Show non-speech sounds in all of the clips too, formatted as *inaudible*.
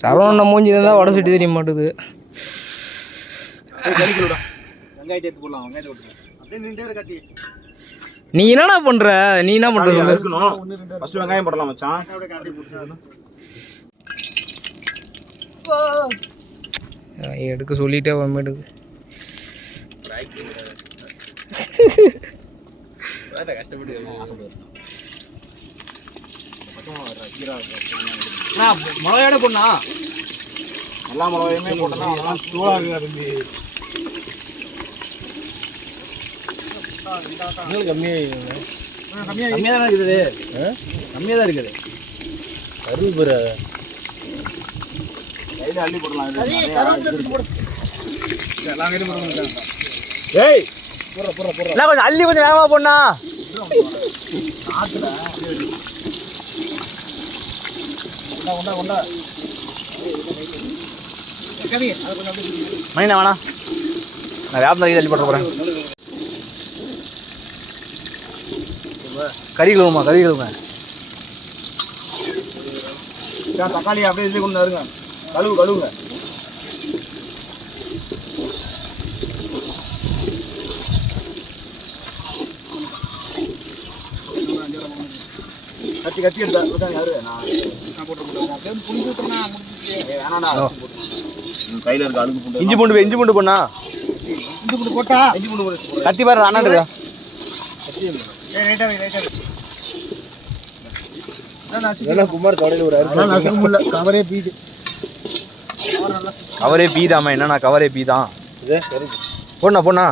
சரவண மூஞ்சி தான் வடை சுட்டி தெரிய மாட்டுது. கறிக்கலுடா வெங்காயத்தை எடுத்து போடலாம் வெங்காயத்தை போட்டு அப்படியே நின்றுட்டே இருக்காத்தி நீ என்னடா பண்ற? நீ என்ன பண்ற சொல்லு. இருக்கணும். ஃபர்ஸ்ட் வெங்காயம் போடலாம் மச்சான். எடுக்க சொல்லிட்டே *laughs* அப்புறமேட்டுக்கு மிளகாயோட போடணா எல்லா மிளகாயுமே போட்டோம்னா அதெல்லாம் தூளாக இருந்து கம்மியாக தானே இருக்குது. கம்மியாக தான் இருக்குது? கையில் அள்ளி போடலாம். ஏய்! என்ன கொஞ்சம் அள்ளி கொஞ்சம் வேகமா போடா கொண்டா கொண்டா கொண்டா கவி அது கொஞ்சம் அப்படியே மணி வேணா? நான் வேப்பம் தள்ளி போட்டு போகிறேன் கறி கழுவுமா கறி கழுவுங்க ஏன் தக்காளி அப்படியே இதுலேயே கொண்டு வருங்க கழுவு கழுவுங்க. கத்தி கத்தி எடுத்தா யாரு? கையில் இருக்க அழுகு இஞ்சி பூண்டு இஞ்சி பூண்டு பண்ணா? இஞ்சி பூண்டு போட்டா? இஞ்சி பூண்டு போட்டு கத்தி பாரு அண்ணா இருக்கா கவரே பீது. கவரே பீதாமா என்னண்ணா கவரே பீதான் போண்ணா போண்ணா?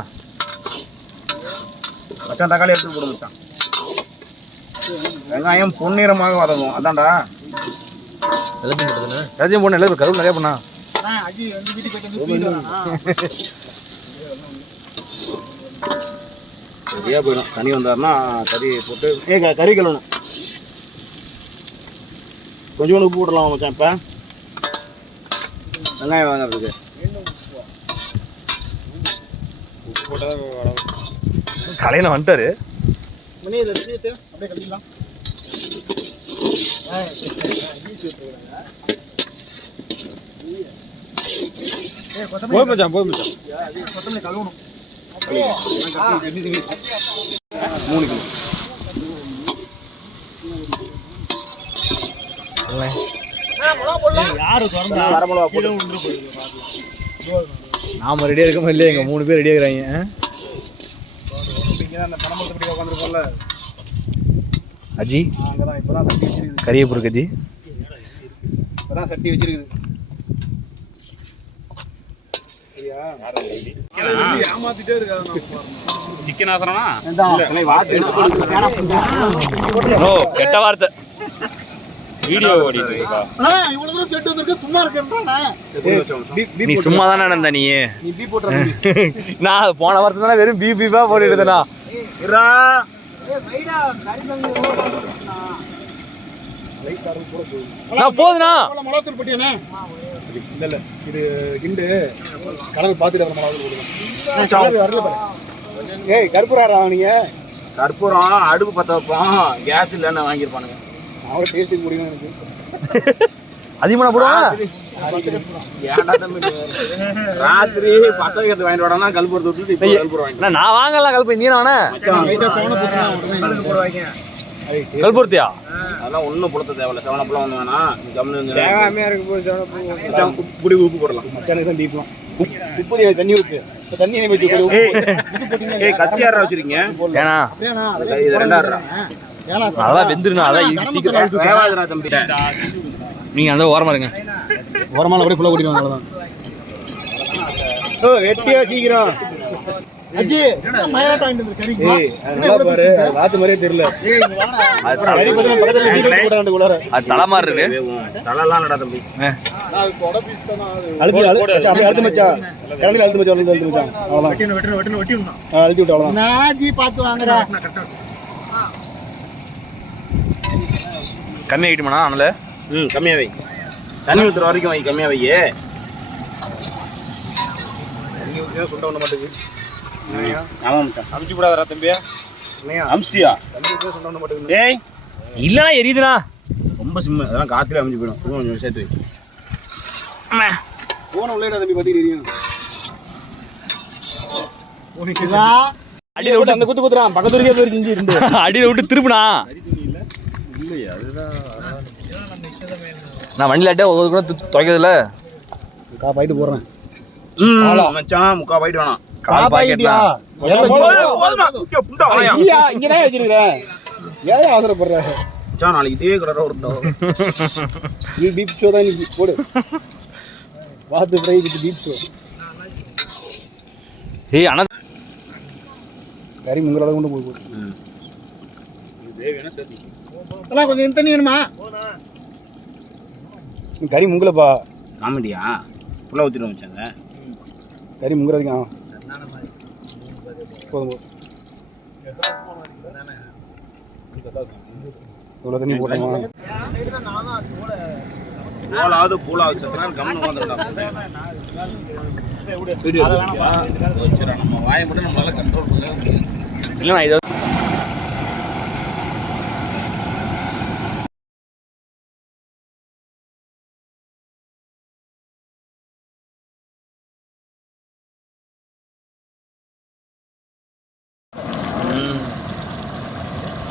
தக்காளி எடுத்து போடு மச்சான். வெங்காயம் பொன்னிறமாக வதங்கும். அதான்டா. எல்லாத்தையும் போண்ணா எல்லாரும் கருவு நிறைய பண்ணா சரியா போயிடும். தனி வந்தாருன்னா கறி போட்டு ஏ கறி கழுவணும் கொஞ்சோண்டு உப்பு போடலாம் மச்சான் இப்போ. வெங்காயம் வாங்குறதுக்கு. உப்பு போட்டால் கலையில வந்துட்டாரு. மணி இதில் அப்படியே கழிக்கலாம் போய் மச்சான் போய் மச்சான். கொத்தமல்லி கழுவணும். மூணு கிலோ. நாம ரெடியா இருக்கோமா இல்லையா? எங்க மூணு பேர் ரெடியா இருக்கிறாங்க. இங்கே தான் அந்த பணமரத்து படி உட்காந்துருக்கோம்ல. அஜி இப்போ தான் சட்டி வச்சிருக்குது. கரிய பொருக்கு அஜி. இப்போ தான் சட்டி வச்சிருக்குது. ஏமாத்திட்டே இருக்காது கெட்ட வார்த்தை. வீடியோ ஓடிட்டு இருக்கா இவ்வளவு தூரம் செட்டு வந்திருக்கு சும்மா இருக்கேன்றானே நீ சும்மா தானே நடந்த நீ? பீ போட்டுற *laughs* நான் போன வாரத்துல தானே வெறும் பீப் பீப்பா போட்டுட்டு இருந்தேனா போதுண்ணா. மிளகாத்தூள் போட்டியானே இல்ல இல்ல. இது கிண்டு. கடல் போடுங்க வரல பாரு ஏய் கற்பூரம் அவனுங்க கற்பூரம் அடுப்பு பற்ற வைப்போம். கேஸ் இல்லைன்னு வாங்கியிருப்பானுங்க. அவரை டேஸ்ட்டுக்கு முடியும் எனக்கு? அதிகமாக நீ? ராத்திரி பத்த வைக்கிறது வாங்கிட்டு வாடா கல்பூரத்தை விட்டுட்டு இப்போ நான் வாங்கலாம் கல்பு நீ வேணா கல்பூர்த்தியா அதெல்லாம் ஒன்றும் புளத்த தேவையில்ல. செவனப்பெல்லாம் ஒன்று வேணாம் நீ கம்னு தேவையாமையாக இருக்க போது புடி உப்பு போடலாம். மச்சானுக்கு தான் டீப்லாம் உப்பு தே- தண்ணி உப்பு. தண்ணி வச்சு ஏய் கத்தி யாரா வச்சிருக்கீங்க? ஏண்ணா இது ரெண்டாயிரம் அதெல்லாம் வெந்துருண்ணா அதான் சீக்கிரம். நீங்க அந்த ஓரமா இருங்க. ஓரமான அப்படியே ஃபுல்லாக ஓடிடுவாங்க அவ்வளோதான் ஓ வெட்டியா சீக்கிரம். அஜி மயிலாட்டம் வாங்கிட்டு வந்து கறி ஏய் நல்லா பாரு. வாத்து மாதிரியே தெரியல. அது கறி தலை- பத்திரம் பக்கத்துல வீடு போட்டாண்டு உள்ளார. அது தலை மாதிரி இருக்கு தலைலாம் தம்பி. அழுத்தி அழுத்து மச்சான். கரண்டில் அழுத்து மச்சான் அழுத்து அவ்வளோதான் ஆ, அழுத்தி விட்டு அவ்வளோதான் பார்த்து கம்மி ஆகிட்டுமாண்ணா அதனால? ம் கம்மியாக வை. தண்ணி ஊற்றுற வரைக்கும் வை கம்மியாக வை தண்ணி ஊற்றினா சுண்ட பண்ண மாட்டேங்குது ஆமாம் அமுச்சு விடாதரா தம்பியா. அமுச்சிட்டியா? தண்ணி ஊற்றினா சுண்ட பண்ண மாட்டேங்குது ஏய் இல்லைண்ணா எரியுதுண்ணா. ரொம்ப சிம்மு அதெல்லாம் காத்துல அமைஞ்சு போயிடும். கொஞ்சம் சேர்த்து வை. போன உள்ளே தம்பி பார்த்துக்கிறீங்க அடியில் விட்டு அந்த குத்து குத்துறான். பக்கத்து வரைக்கும் போய் செஞ்சு இருந்து. அடியில் விட்டு திருப்பினா நான் வண்டியில் ஆட்டே ஒரு கூட துவைக்கிறதுல கா பாயிட்டு போடுறேன். மச்சான் முக்கா பாயிட்டு வேணாம். கால் பாக்கெட்னா இங்கதான் வச்சிருக்கிறேன். ஏன் அவசரப்படுற? மச்சான் நாளைக்கு இதே கடை விட்டோம் நீ டீப் ஷோ தான் இன்னைக்கு. போடு. வாத்து ஃப்ரை வித் டீப் ஷோ ஏய் அண்ணா. கறி முங்குற அளவு கொண்டு போய் போடு. அண்ணா கொஞ்சம் இந்த தண்ணி வேணுமா? கறி முங்கலப்பா. காமெடியா? புள்ள ஊற்றிட்டு வச்சாங்க கறி முங்குறதுக்கு ஆ. போதும் இவ்வளோ தண்ணி போட்டோமா? போலாவது பூலாவது சத்தினா கம்மன் வந்துடலாம் நம்ம வாயை மட்டும் நம்மளால கண்ட்ரோல் பண்ணவே முடியாது. இல்லைண்ணா இது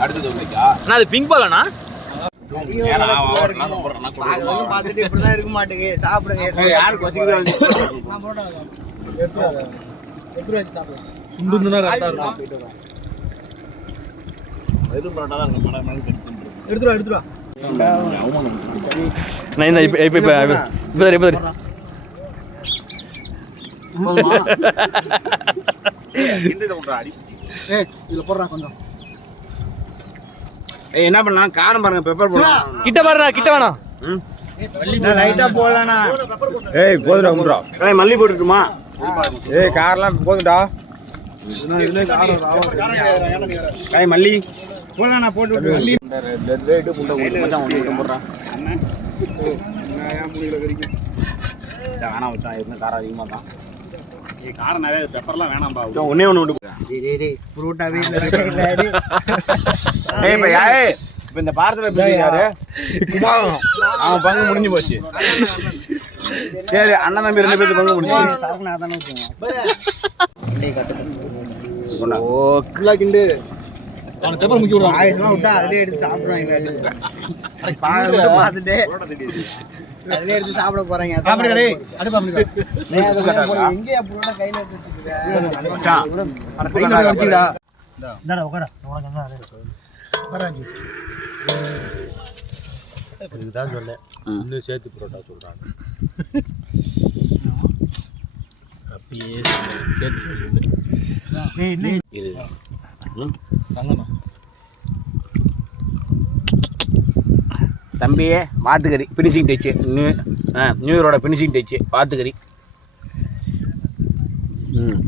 அண்ணா அது பிங்க் பால் அண்ணா? ஏன்னா அவர் நான் போடுறேன் நான் கொடுக்குறேன். பார்த்துட்டு இப்படிலாம் இருக்க மாட்டேங்குது. சாப்பிடுங்க. யாருக்கு எடுத்துருவா எடுத்துருவா நான் இந்த இப்போ இப்போ இப்போ இப்போ. இப்போ கிண்டிட்டு விட்றா அடி ஏ இதில் போடுறா கொஞ்சம். என்ன பண்ணலாம்? காரம் பாருங்க பெப்பர் போடலாம். கிட்ட பாருண்ணா கிட்ட வேணாம். லைட்டா போடலாண்ணா ஏய் போதுடா கும்பிட்றா ஏய் மல்லி போட்டுட்டுமா? ஏய் கார்லாம் போதுடா ஏய் மல்லி. போடலாண்ணா போட்டு விட்டு மல்லி. மச்சான் ஒன்று வச்சான் எதுவும் காரம் அதிகமாக தான் காரம் நிறைய பெப்பர்லாம் வேணாம்பா. ஒன்னே ஒன்று விட்டு இப்போ இந்த பாரத்தில் எப்படி யாரு அவன் பங்கு முடிஞ்சு போச்சு. சரி அண்ணன் தம்பி ரெண்டு பேருக்கு பங்கு முடிஞ்சு ஓ ஃபுல்லாக கிண்டு. அவன் பேப்பர் முக்கி விடுவான். ஆயிரம்லாம் விட்டா அதிலே எடுத்து சாப்பிடுவாங்க பார்த்துட்டு அதிலே எடுத்து சாப்பிட போறாங்க. அப்படி கிடையாது அடுப்பு அப்படி எங்கேயா புரோட்டா கையில எடுத்து இன்னும் சேர்த்து புரோட்டா சொல்றாங்க. அப்படியே சேர்த்து தம்பியே மாத்துக்கறி finishing touch new ah new இயரோட ஃபினிஷிங் டச்சு வாத்துக்கறி. ம்.